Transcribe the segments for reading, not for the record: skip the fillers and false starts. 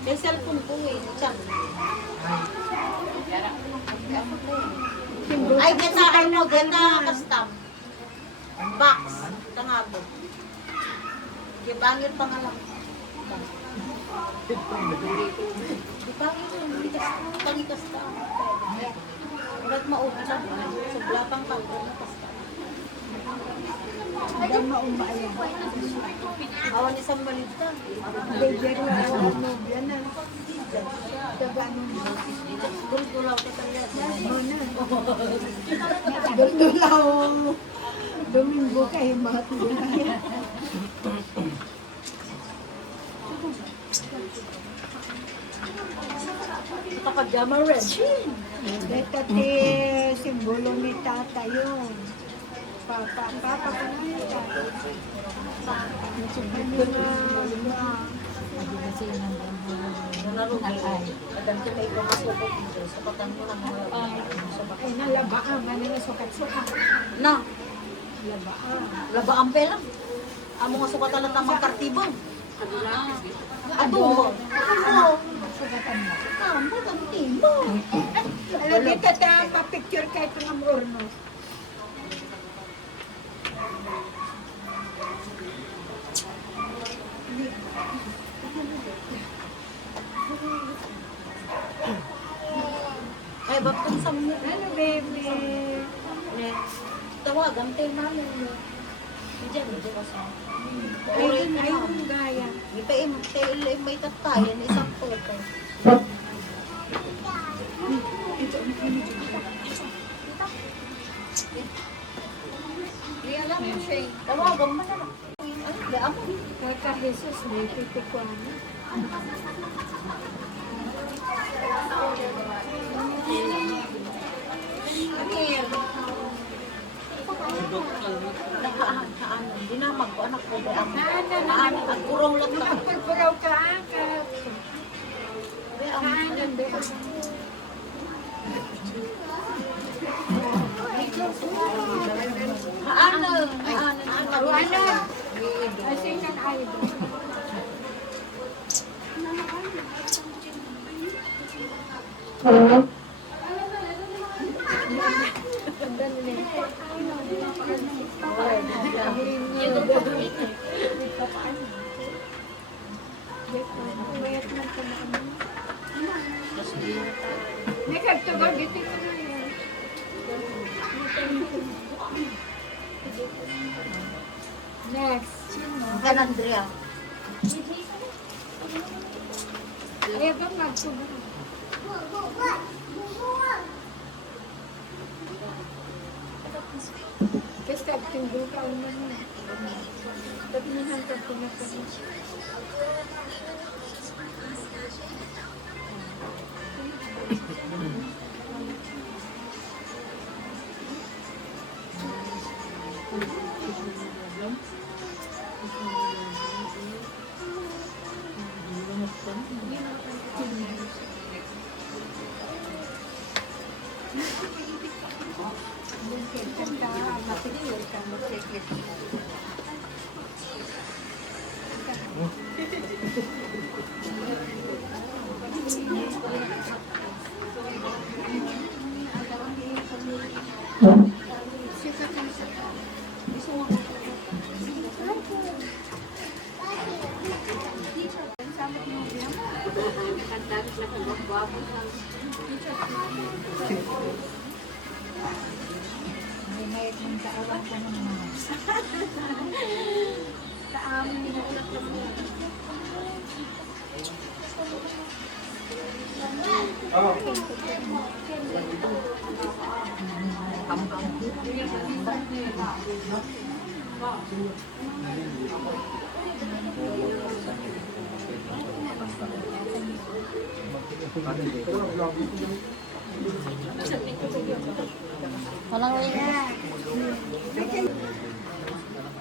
May cellphone ko eh. Tiyan. Ay, ganda, ano, ganda custom. Box. Tangabo. Gibangit pangalan. Gibangit custom. Urat maupo sa blapang pang custom. Hindi maumaya. Awan ni Sambalita. Bejero awan mo yan na. Tagano mo. Dulgulaw ka kanya. Dulgulaw. Domingo kay matulay. Ito ka Jama Red. Dito ti simbolo ni tata yun. Papa ko na yun. Kaganti may pumasukot dito. Sapatan mo ng mga Ay, nalabaan. Manila sukat-sukat. na, Labaan. labaan pela. Amo nga sukatan lang ng mga kartibong. Adobo. Sukatan mo. Amo, kartibong. Alam, dito ta pa-picture kahit ng urno. Ay, baptong sa mga. Ano, baby? Tawagan tayo namin. Diyan, diyan ka sa. Ayun, ayun, gaya. Ipaim, tayo may tatayan, isang photo. Di alam mo siya. Tawagan mo na lang. Ay, di ako. Kaka Jesus, may pitikwan. Dinamag ko anak ko ba ang ang kurong lang na. Pagpagaw ka, angkat. Kanan, be. Ano? Asin kan idol. Nagkagtugol, dito ko na yan. Next. Kan Andrea. Ayaw bang magtugol? Kasi tagtugol ka naman na. Tapinahan ka po na pa. Walang wala.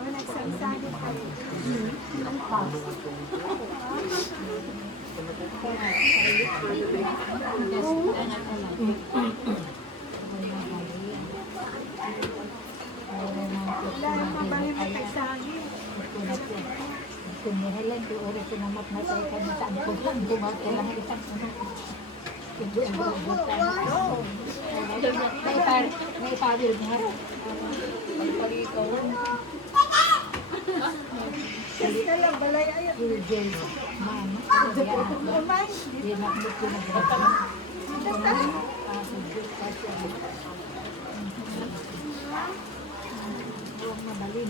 Nagsangsagin ka rin. Wala yung mabahin na tagsagin. ito ni Helen, di uri pinamat na tayo kami sa ano ko lang, bumati lang isang ano. Hindi ang bubutan. May pawil niya. Pagpalikaw. Kasi na lang, balay ayan. Ilgay, mama. Hindi na ako pinag-rata. Huwag mabalin.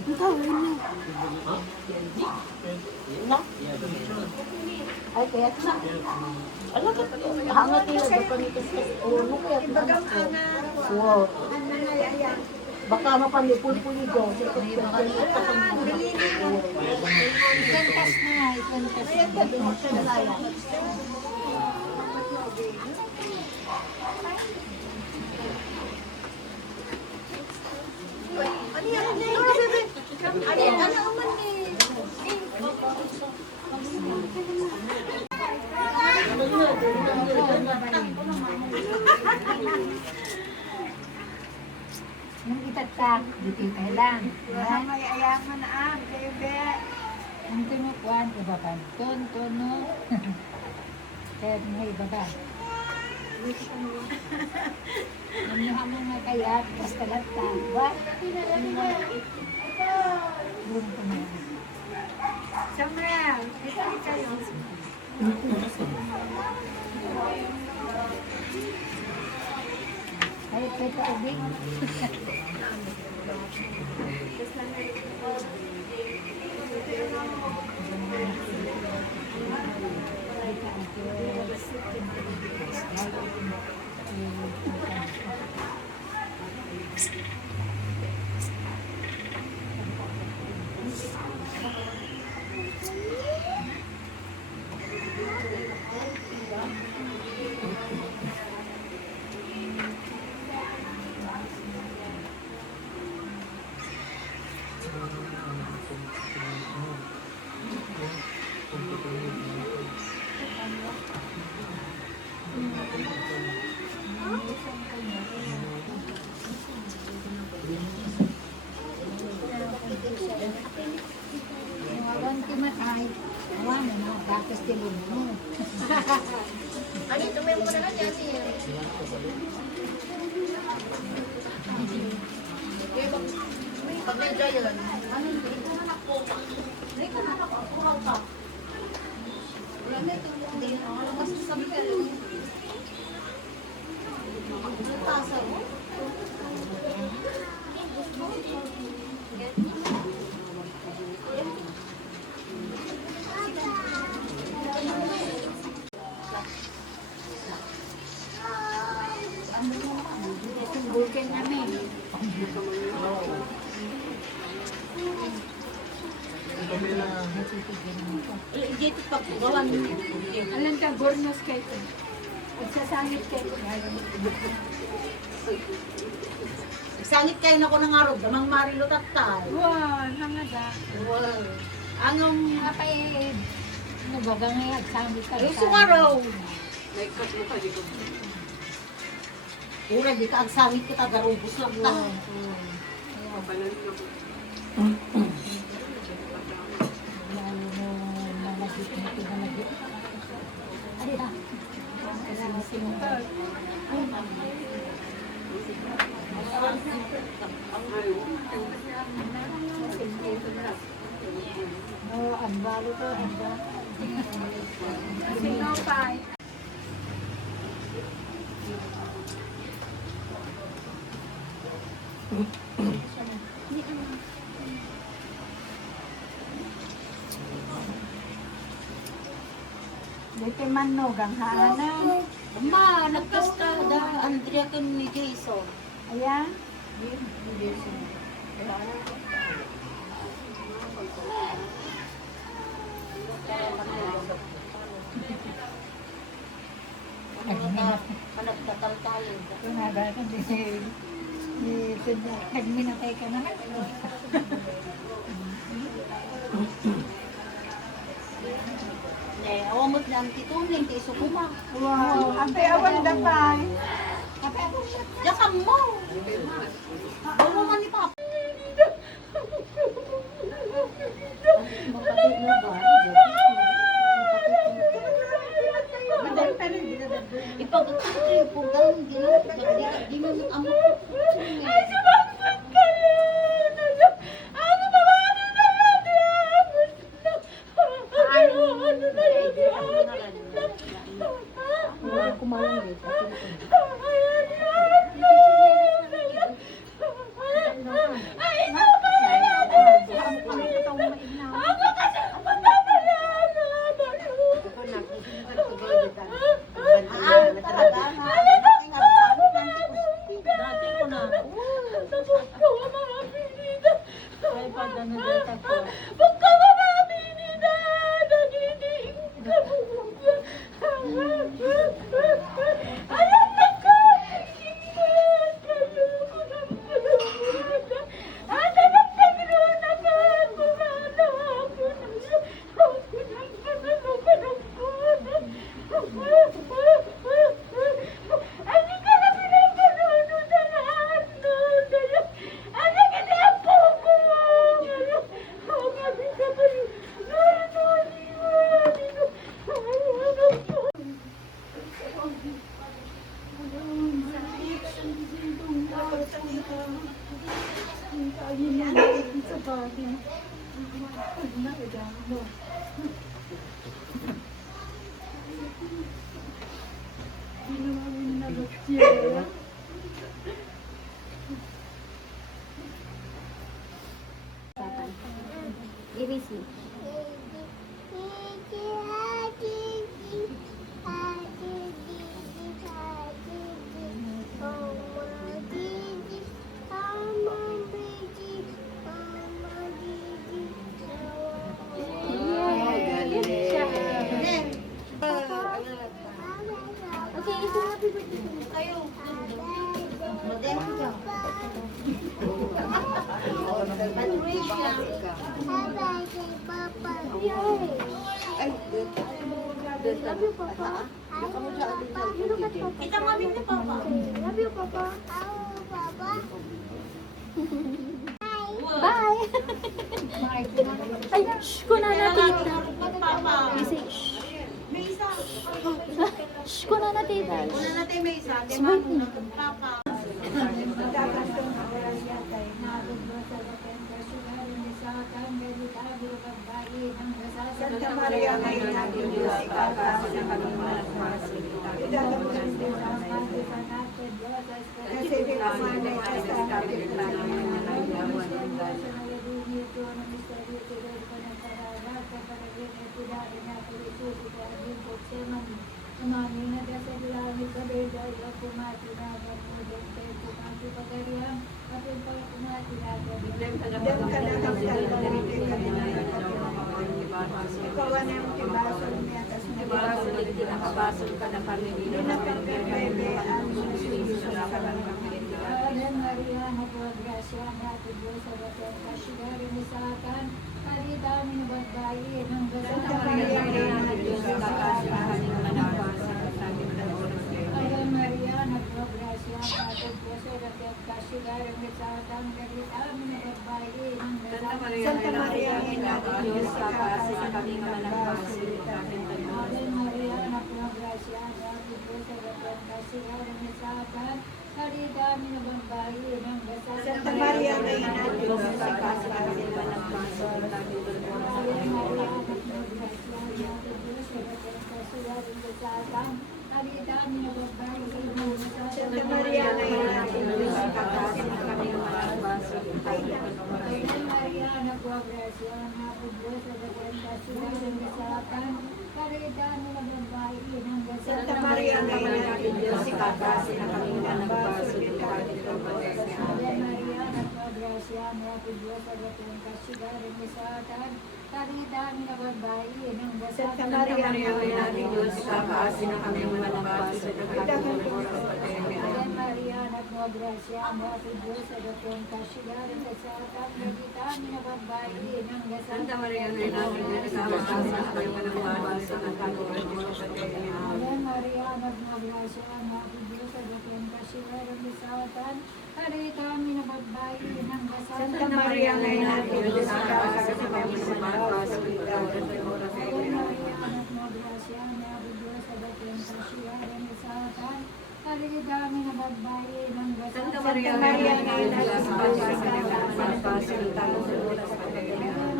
Ay, kaya na. Alam ka, hangat nila dapat nito sa ulo kaya Ibagang ana. wow. Ano na yan? Baka mapamipul-puli ko. Ikantas na, ikantas na. Ano yan? Dora, bebe. Ano yan? Ano naman eh? Yung itatak, dito ka lang. May ayaman na bebe. Ang tinukuan, iba ba? Tono. Kaya nga iba ba? Ang mga kayat, basta lata. Ba? Doon ko na. Samuel, ito kayo. Ay, kaya ubi. Awan ti matay. Awan na, bakas ti lumo. Ano ito? May muna na dyan eh. Pag na-dry yun. Ano ito? Ito na ako. Ito na ako. Kuhaw ka. Wala na ito. Hindi na ako. Mas sabi ka rin. Ang tasa mo? Bulkan namin. Dito pag gawan. Alam ka, bornos kayo. Magsasangit kayo. Sangit kayo na ko ng araw. Damang marilo tatay. Wow, nangada. Wow. Anong Apay, ano ba ba ngayon? Sangit ka. yung sumaraw? Ura, di ka ang sangit kita. Garubos lang ta. Lalo mo nalagit mo pinalagit. Ay na. Sinisimot. Oh, ang balo to. Ang balo. Sinopay. Dito manog ang haanan. Ma, nagkaskada. Andrea ka ni Jason. Ayan. Panagtatal tayo. Kunaga ka din. Nagminatay ka naman. Awamot na ang tituling, kay Sukuma. Wow. Ate, awan dapay. Yakam mo! Bawa man ni Papa. Ipagkakita yung pugang, di mo amo ko. ABC. Okay, ito happy birthday. Kayo. Model ko dyan. Patricia. Love you, Papa. You look at Papa. Kita mo din ni Papa. Love you, Papa. Bye. Ay, shh, kunana tita. Papa. Kasi, shh. May isa. Shh, kunana tita. Una natin may isa. Di ba? Papa. Santa Maria, ngayon natin Diyos, ikakasa ng kanyang malakmasin. Kasi di naman ay sa kapit lang ng ikaw ang nang tibasol niya, tas nabasol din nakabasol ka na kami. Pinapagkabebe ang susunod sa kanyang Maria, nagwagrasya natin Diyos sa batet kasyudari ni Satan, karitami na bagbayi ng Santa Maria, ngayon natin Diyos, ikakasa ng kanyang malakmasin. Ave Maria, nagwagrasya natin Diyos sa batet kasyudari ni Satan, karitami na bagbayi ng Santa Maria, ngayon natin Diyos, ikakasa ng kanyang malakmasin. Ave Maria, nagwagrasya natin Diyos sa batet kasyudari ni Satan, karitami na bagbayi ng Santa Maria, ngayon natin Diyos, ikakasa ng kanyang malakmasin. Santa Maria, ngayon natin Diyos, ikakasa ng kanyang malakmasin. Santa Maria, ngayon natin Diyos, ikakasa ng kanyang malakmasin. Santa Maria, ngayon natin Diyos, ikakasa ng kanyang malakmasin. Maria, nagwagrasya natin Diyos sa datong kasyugaran sa Satan, nagitami na babae ng Santa Maria, ngayon natin Diyos, ikakasa ng kanyang malakmasin. Ave Maria, nagwagrasya natin Diyos sa datong kasyugaran sa Satan, nagitami na babae ng Santa Maria, ngayon natin Diyos, ikakasa ng kanyang malakmasin. Maria, Maria, ngayon at sa pagkasalita ng oras sa kagalingan.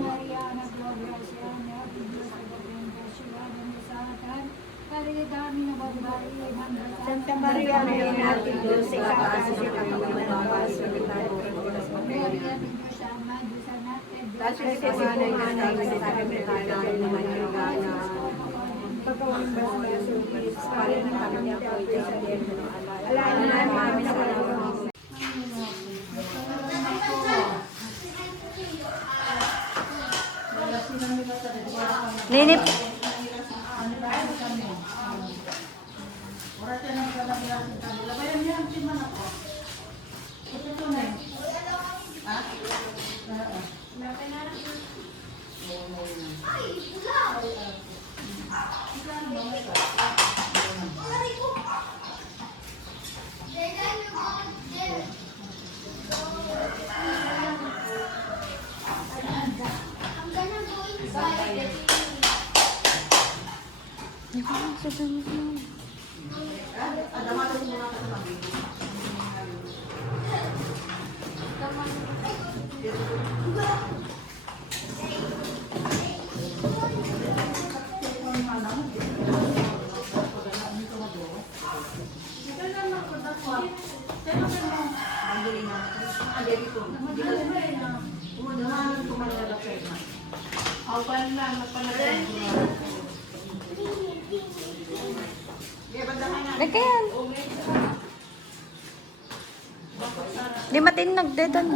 Santa Maria, ngayon natin Diyos, ikakasita ng Pagkasalita ng oras sa kagalingan. Kasi sa mga nanay sa kagalingan tayo naman yung gana. Pagkawang basta sa Diyos, para na kami niya po ito sa Diyos. Alaan na namin sa kagalingan. Ninip. Nagkayan. Di matin nagdedan.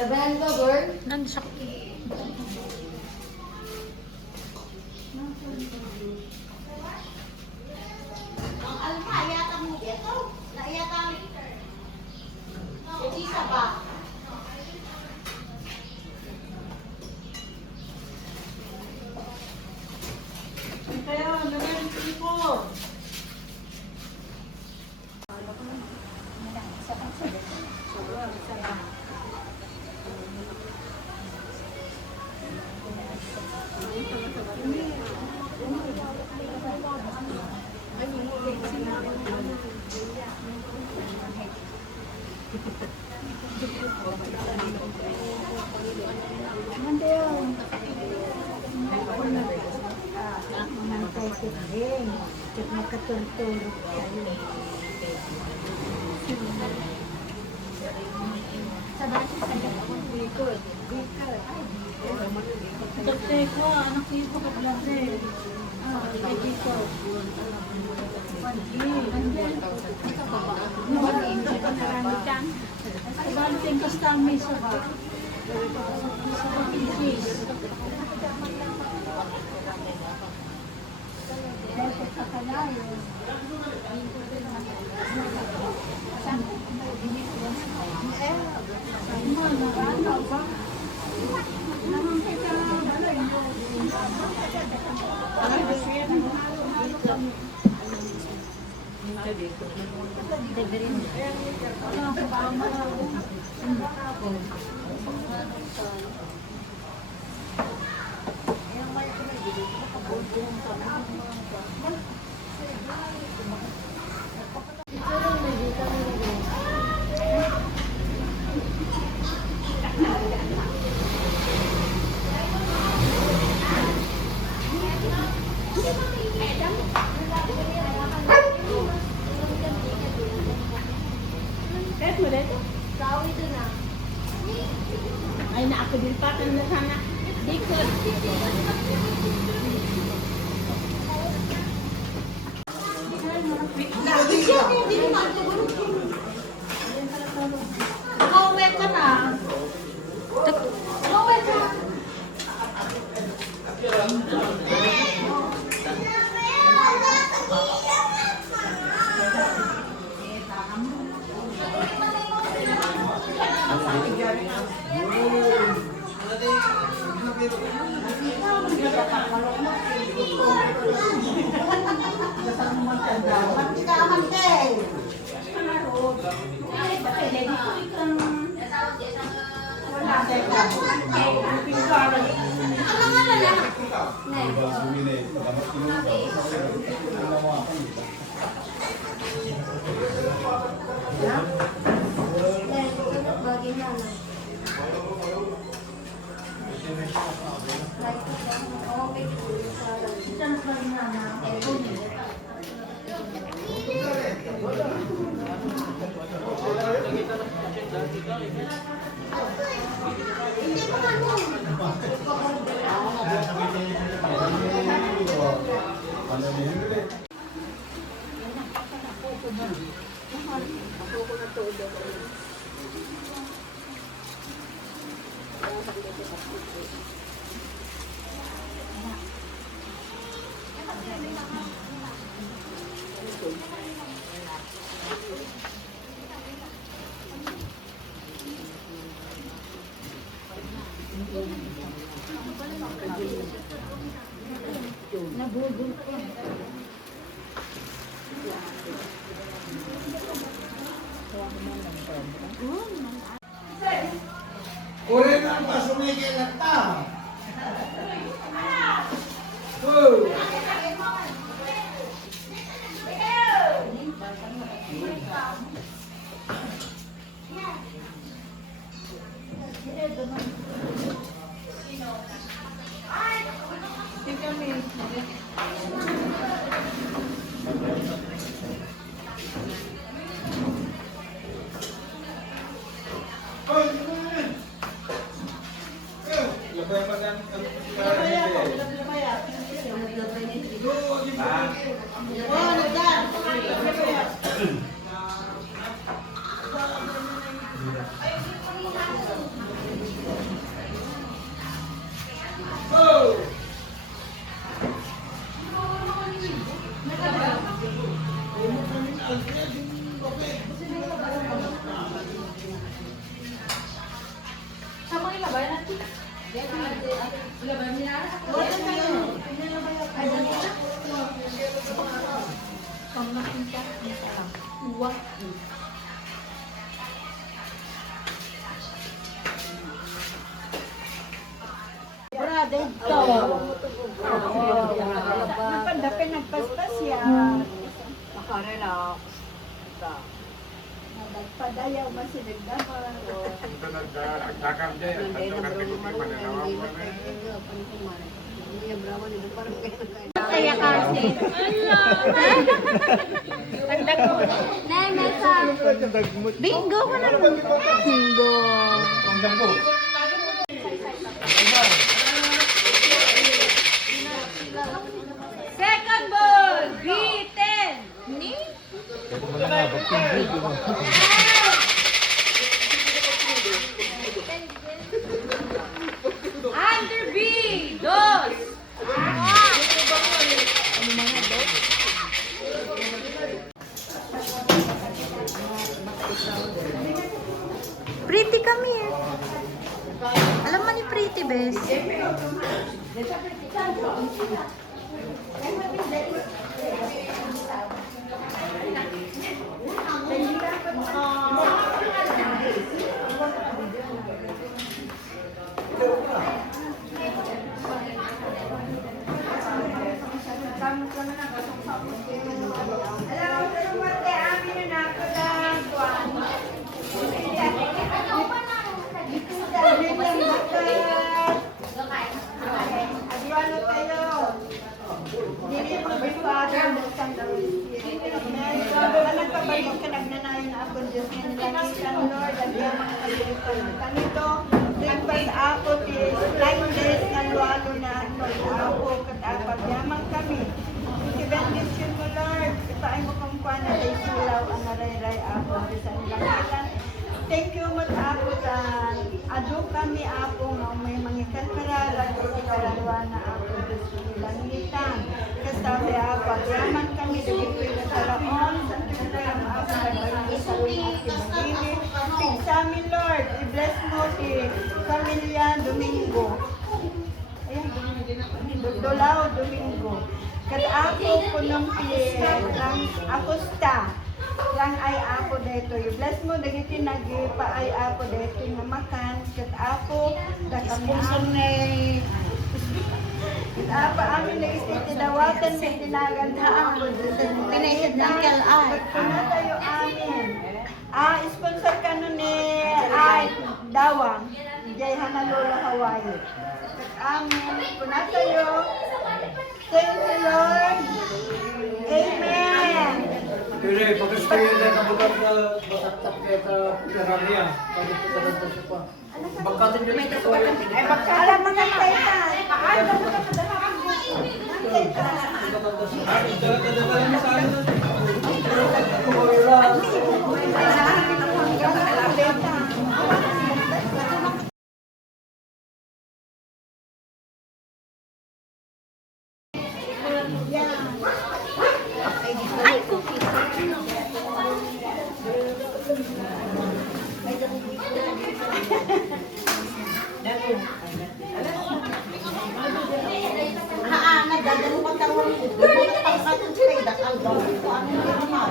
Labanan ko, girl. Nansak. Ang alma, yata mo dito. Yata mo dito. Isa pa. Kaya, naman tipo. Bakit rin? At nakaturturok tayo. Sa dati sa Japan. Bicol. Bicol. Doktor ko, anak ko yung kapag kay dito. Marami dyan. Balitin ka sa may sabat. Sa pag-ibis. Dahil sa kalayo. Ay, na ako din pa na sana. Dikot. Nakauwi ka na. Nakauwi ka na. Kurin ang pasumigil at ta. Oh. Napandapin nagpaspas ya. Makarelax. Nagpadayaw masilig dapat. Ito nagdakam dyan. Ito kartikutin mananawa mo na. Kaya ka Bingo ka na. Bingo. Second ball, B10. Ni? Under B, dos. Pretty kami eh. Alam mo ni Pretty, bes. Kanito, nagpas ako ti 9 days na lualo na ako katapat yamang kami. Ibendisyon mo Lord, ipaay mo kong kuwan na tayo sulaw ang narayray ako sa ilang. Thank you mo ako sa ado kami ako nga may mangikan karalan o ikaralwa na ako sa ilang ngitan. Kasabi ako, yaman kami dito yung karaon sa tukarang ako nagkaroon sa aking Pigsamin Lord, i-bless mo si Familia Domingo. Ayan, Dolao Domingo. Kat ako punong lang ako sta. Lang ay ako dito. I-bless mo, dagiti nag-ipa ay ako dito nga makan. Kat ako, sponsor na apa amin na istitidawatan may tinagan na ako. Pinaisip ng KLR. Kuna tayo amin. Sponsor ka nun ni Dawang. Jay Hanalolo Hawaii. Amin. Kuna tayo. Thank you, Lord. Amen. Kaya pag-spray na kabugat na matatap kaya ka piramiya. Pag-ipagdadanta siya pa. Bangkatin yun ito. Ay, magkala mo ng taytan. Paano mo na kadalaman mo? Nagdadalo ka tarong ko. Pagkatong sila idakal daw. Kung ano yung naman.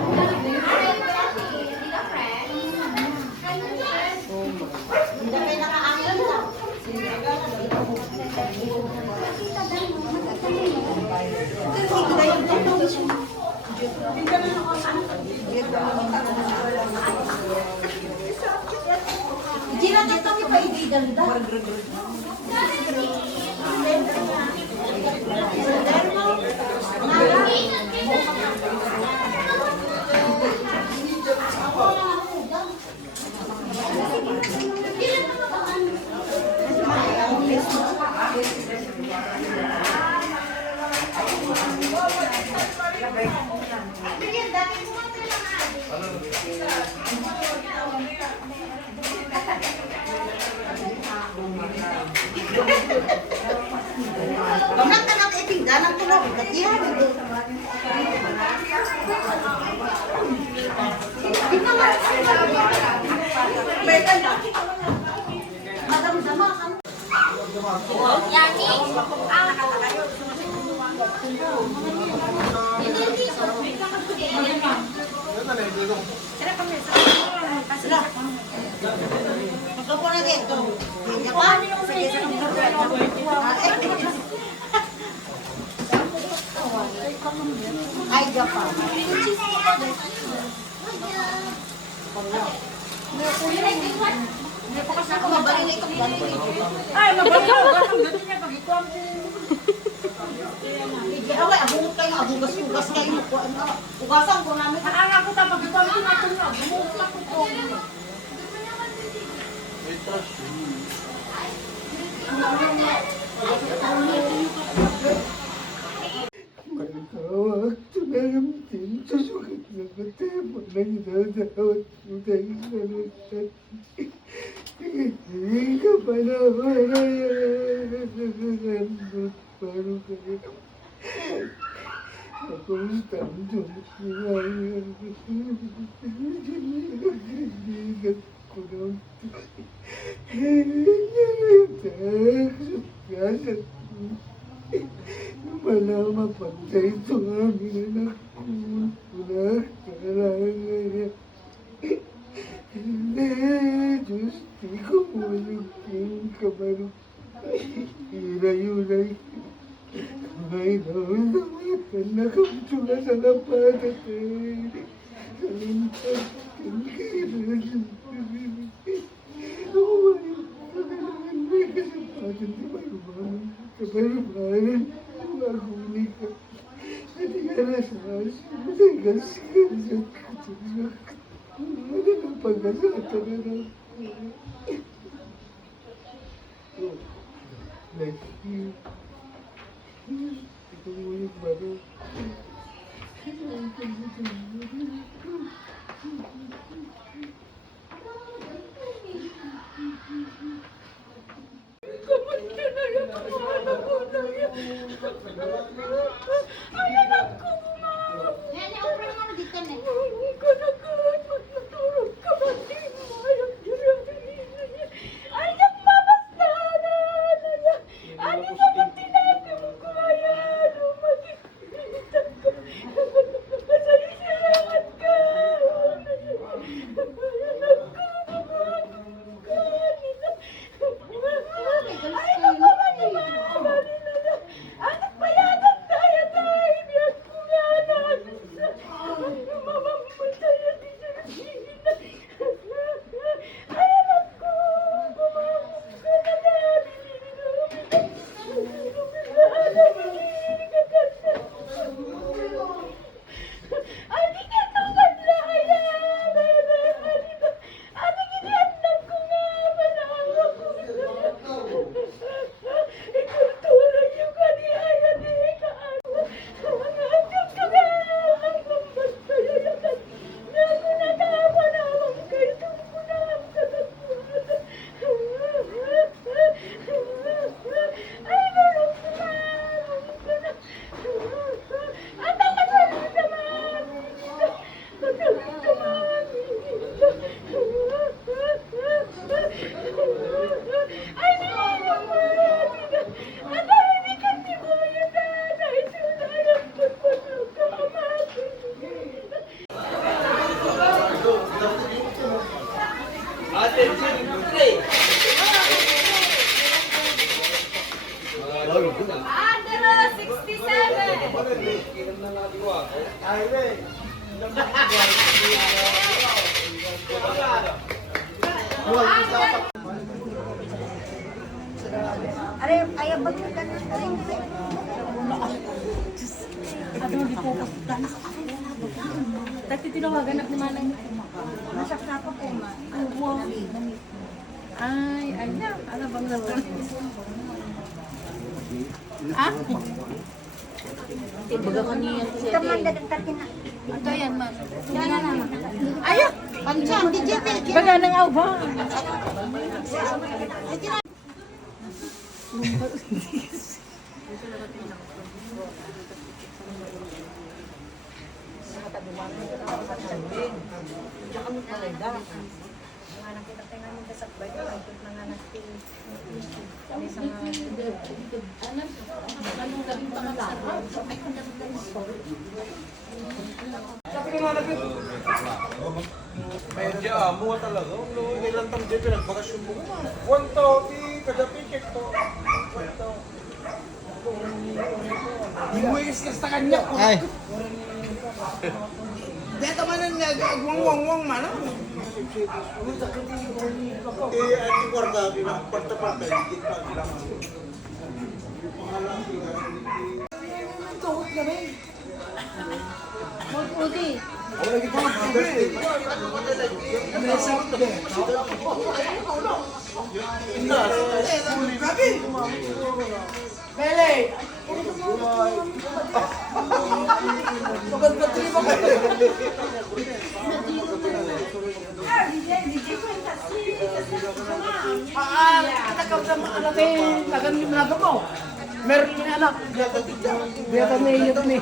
Hindi kayo nakaanglan lang. Gina dito kami pa i-ganda. Kamu kan tinggalan tuh loh, ketian itu. Madam sama kan? Yani, Magkapo na dito. Ganyan pa? Ay, gapa. Ako mabali na itong gano'n. Ay, mabalik ako. Ang gato niya pag ikuha mo. Away, abungot kayo Hugas-hugas kayo. Hugasan ko namin. Nakanga ko tapos ito ang tinatulog. Bumuka ko po. Tawag ko na yung tinto sukat na katemo na ginadawat mo tayo sa lutat. Hindi ka pa naman ay paano kayo. Ako stando kaibigan ko ng kasat malama pantay ito ang anak ko na kailangan niya. Hindi, Diyos, di ko mo yung kabalo. Hiray-uray. Ay, naman, nakamtula sa lapatat eh. Sa lintas, kailangan. May kasapatan, di ba yung kabalubaran, maguli ka. Hindi ka nasas, hindi ka sigasak. Ano na pag-asatan na lang. Like you. Ito mo yung baro. Dati tinawagan ni manang mo. Masak na pa po, ma. Ay, ayan. Ano bang naman? Ah? Ibaga ko niya sa Kaman dadagdakin na. Ito yan, ma'am. Yan na. Ayun! Panchan, di jepe. Baga nang auba. Medya mo talaga. Ilang tang di pinagbakasyon mo. One to, kada pikit to. Imuis ka sa kanya. Ay. Dito manan nga wang mana. Ay kwarta bilang parta-parta dikit pa bilang. Tuhod kami. Mag-udi. Ako lagi pa birthday. Mele! Maganda trip ako. Takap sa mga anak eh, tagan yung naga mo. Meron yung anak. Biyata na iyot ni.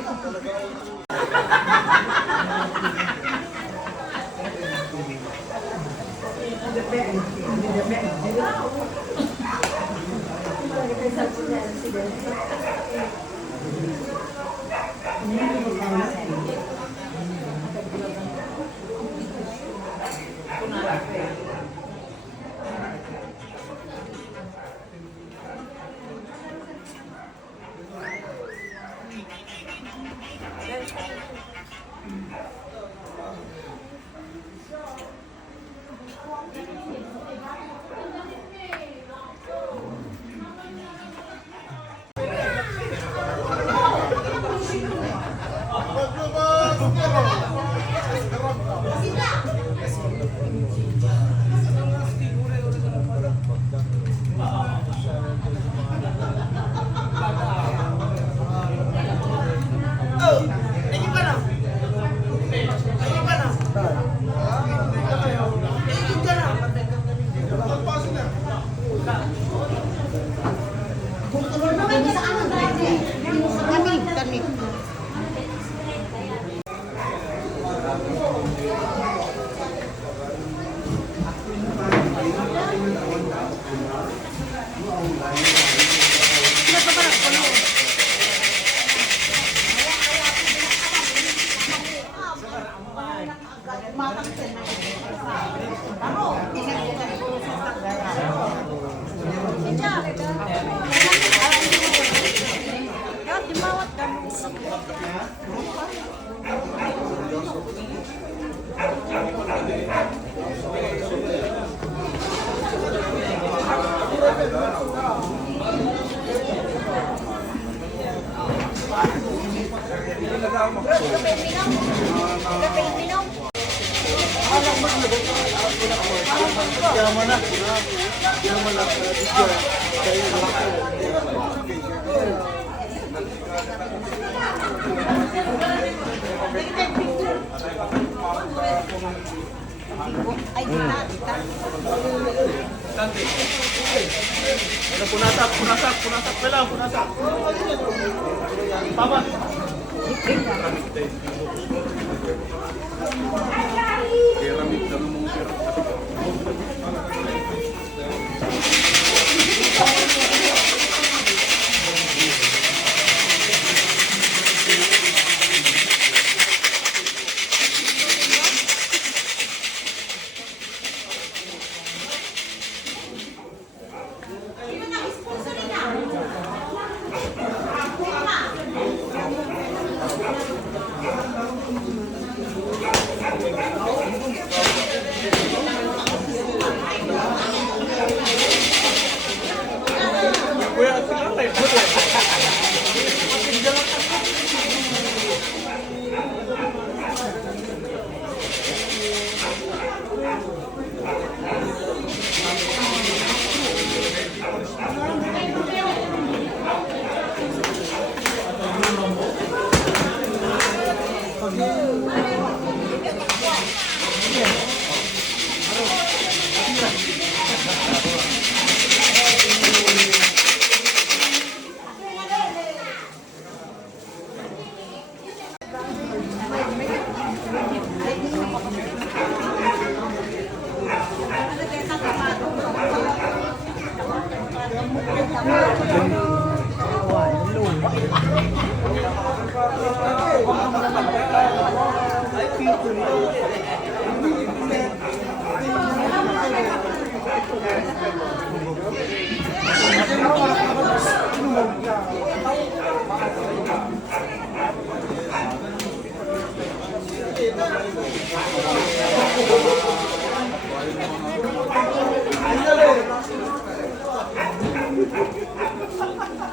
Punasak. Tama.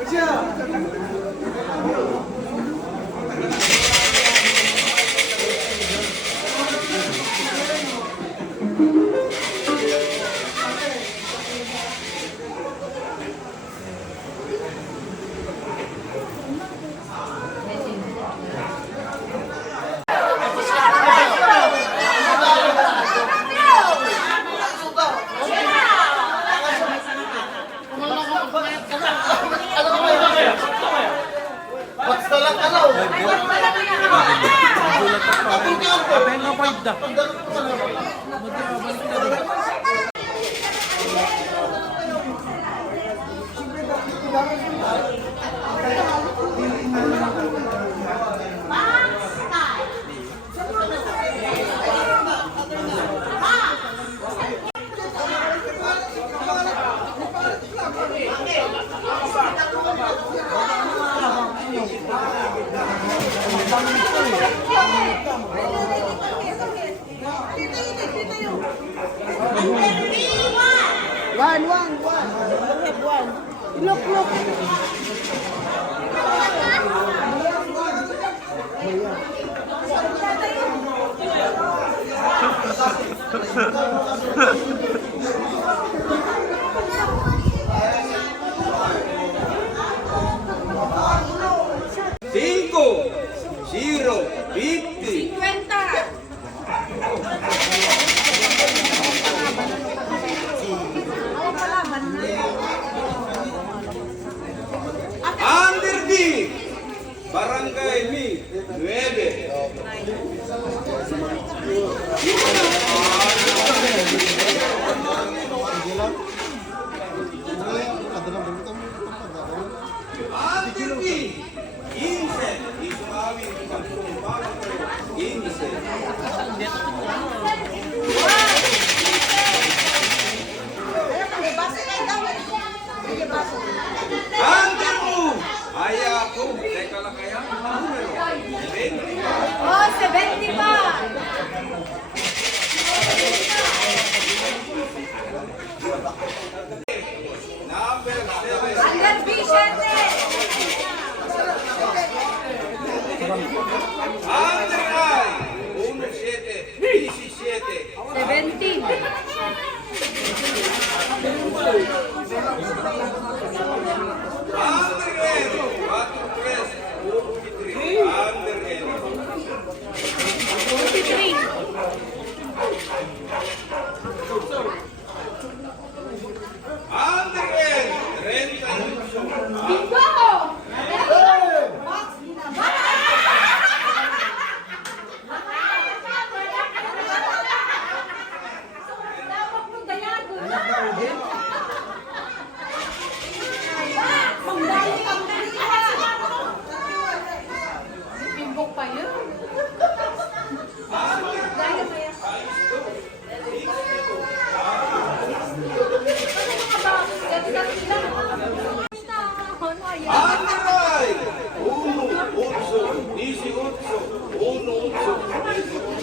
Siya! Cinco, zero, 50. Under D, Barangay Mi, 9. Under D, 15, y sumawi ang sumpang 15. Under mo! Ay ako, teka lang kaya ang numero. 70. Oh, 70 pa! Number 7. Under B7! Under I, 17, 17. 17. Under N, 43, 43. Under N. 43. Under N, 38. Bingo! Bimbok pa yun. Under I, 1, 8, 18, 1, 8. Under I, 25, 25. Under I. Under U, 70, 70, 70.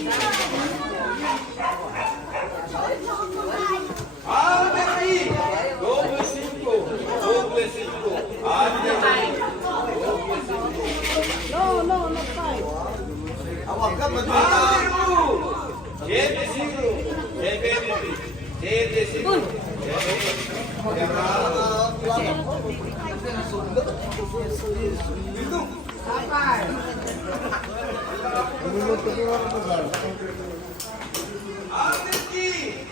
Under T,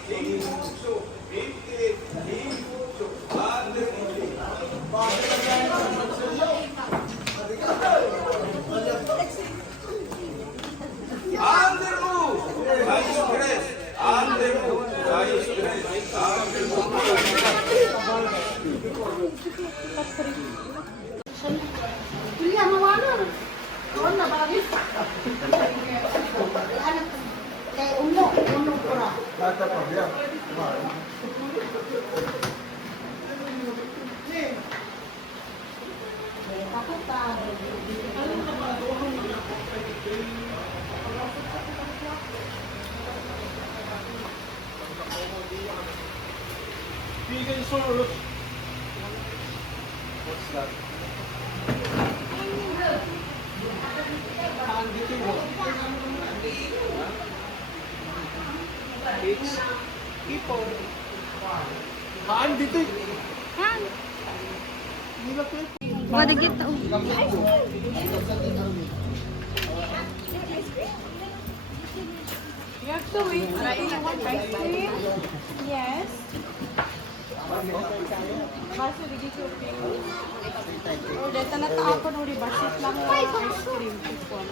18, 20, 18. Under T. Under U, high stress. Under U, high stress. Under Kuya, mawala. Doon na bagis. Anak, kay uno pura. Ako pa. Vegan solo. What's that? It's people. Haan dito. Yan. Wadigit na. You have to wait. You want ice cream? Yes. Baso digi ko pay. Oh, data na ta ako no basit lang ice cream. This one.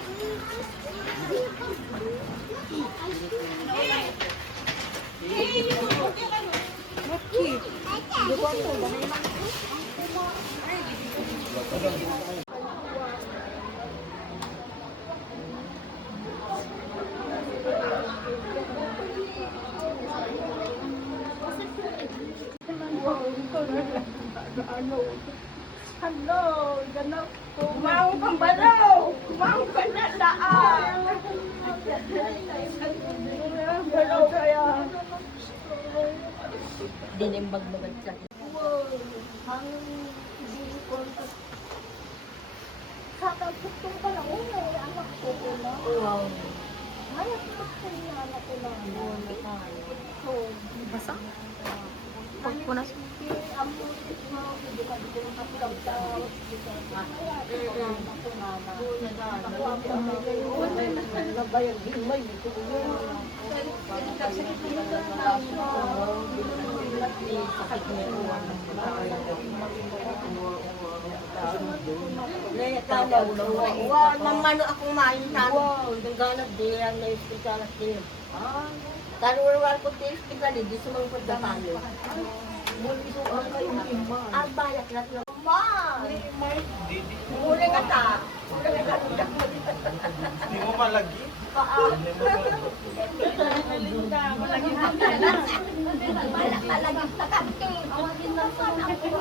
anak ko. Maong kang balaw. Maong ka na daan. Balaw kaya. Dinimbag magad sa Ang hindi ko sa kaputong pa lang una, anak ko una. wow. Ay, ako yung anak ko lang. So, Basa? Pagpunas mo. ang mutis mo, hindi ka dito ng kapag sa hospital. Kaya, ito ang anak ko na. Ako ang pamilya yun. Nabayang himay, ito ko yun. Wow, mamano akong main tano. Ganap din ang na-hospital at din. Taruran ko sa hospital, di sumang pagkakalo. Ang bayak na sila. Ma! Muli ka ta. Muli ka ta. Hindi mo malagi. Malagip na kante. Awagin lang sa anak ko.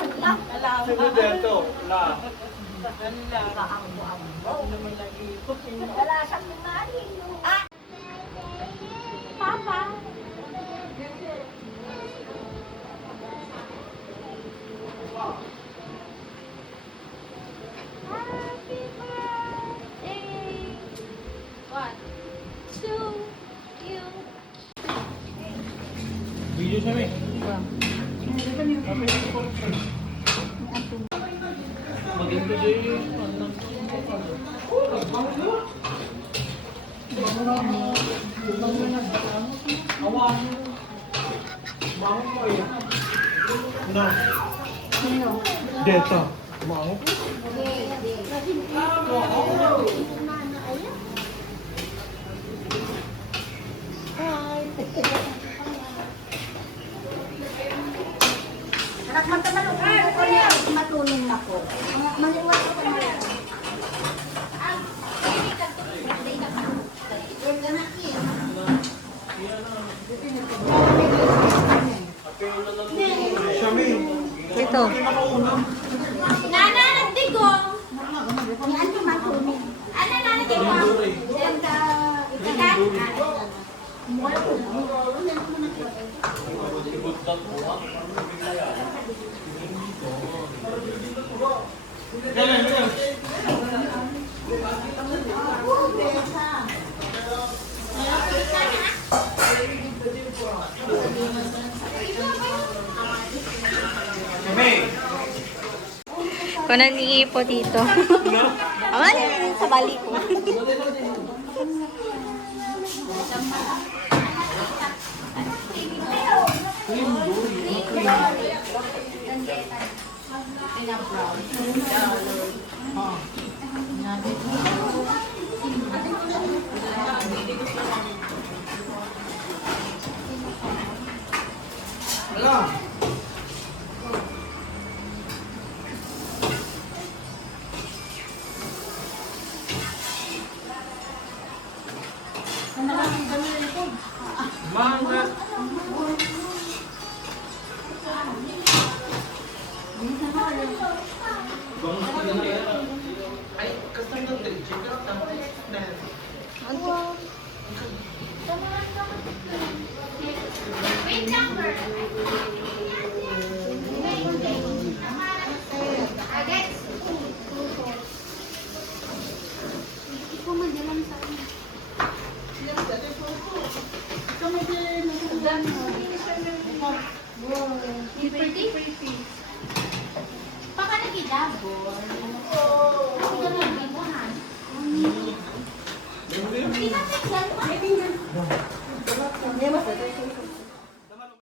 Sino dito? La. Wala siyang nangyari. Papa. Happy birthday. What? To you. Video siya eh. Maganda dyan. Deta. Mau. Anak, magtamalong ko niya. Matulong na po. Maliwat ko na. Ito. Nana, nagtigong. Yan yung matunin. Ano na nagtigong? Yan ka. Ikakat? Kung naniipo dito. Ama na sa bali ko. Mangat. Ay, kasama ng chicken. Wait lang, Baka nagidabol.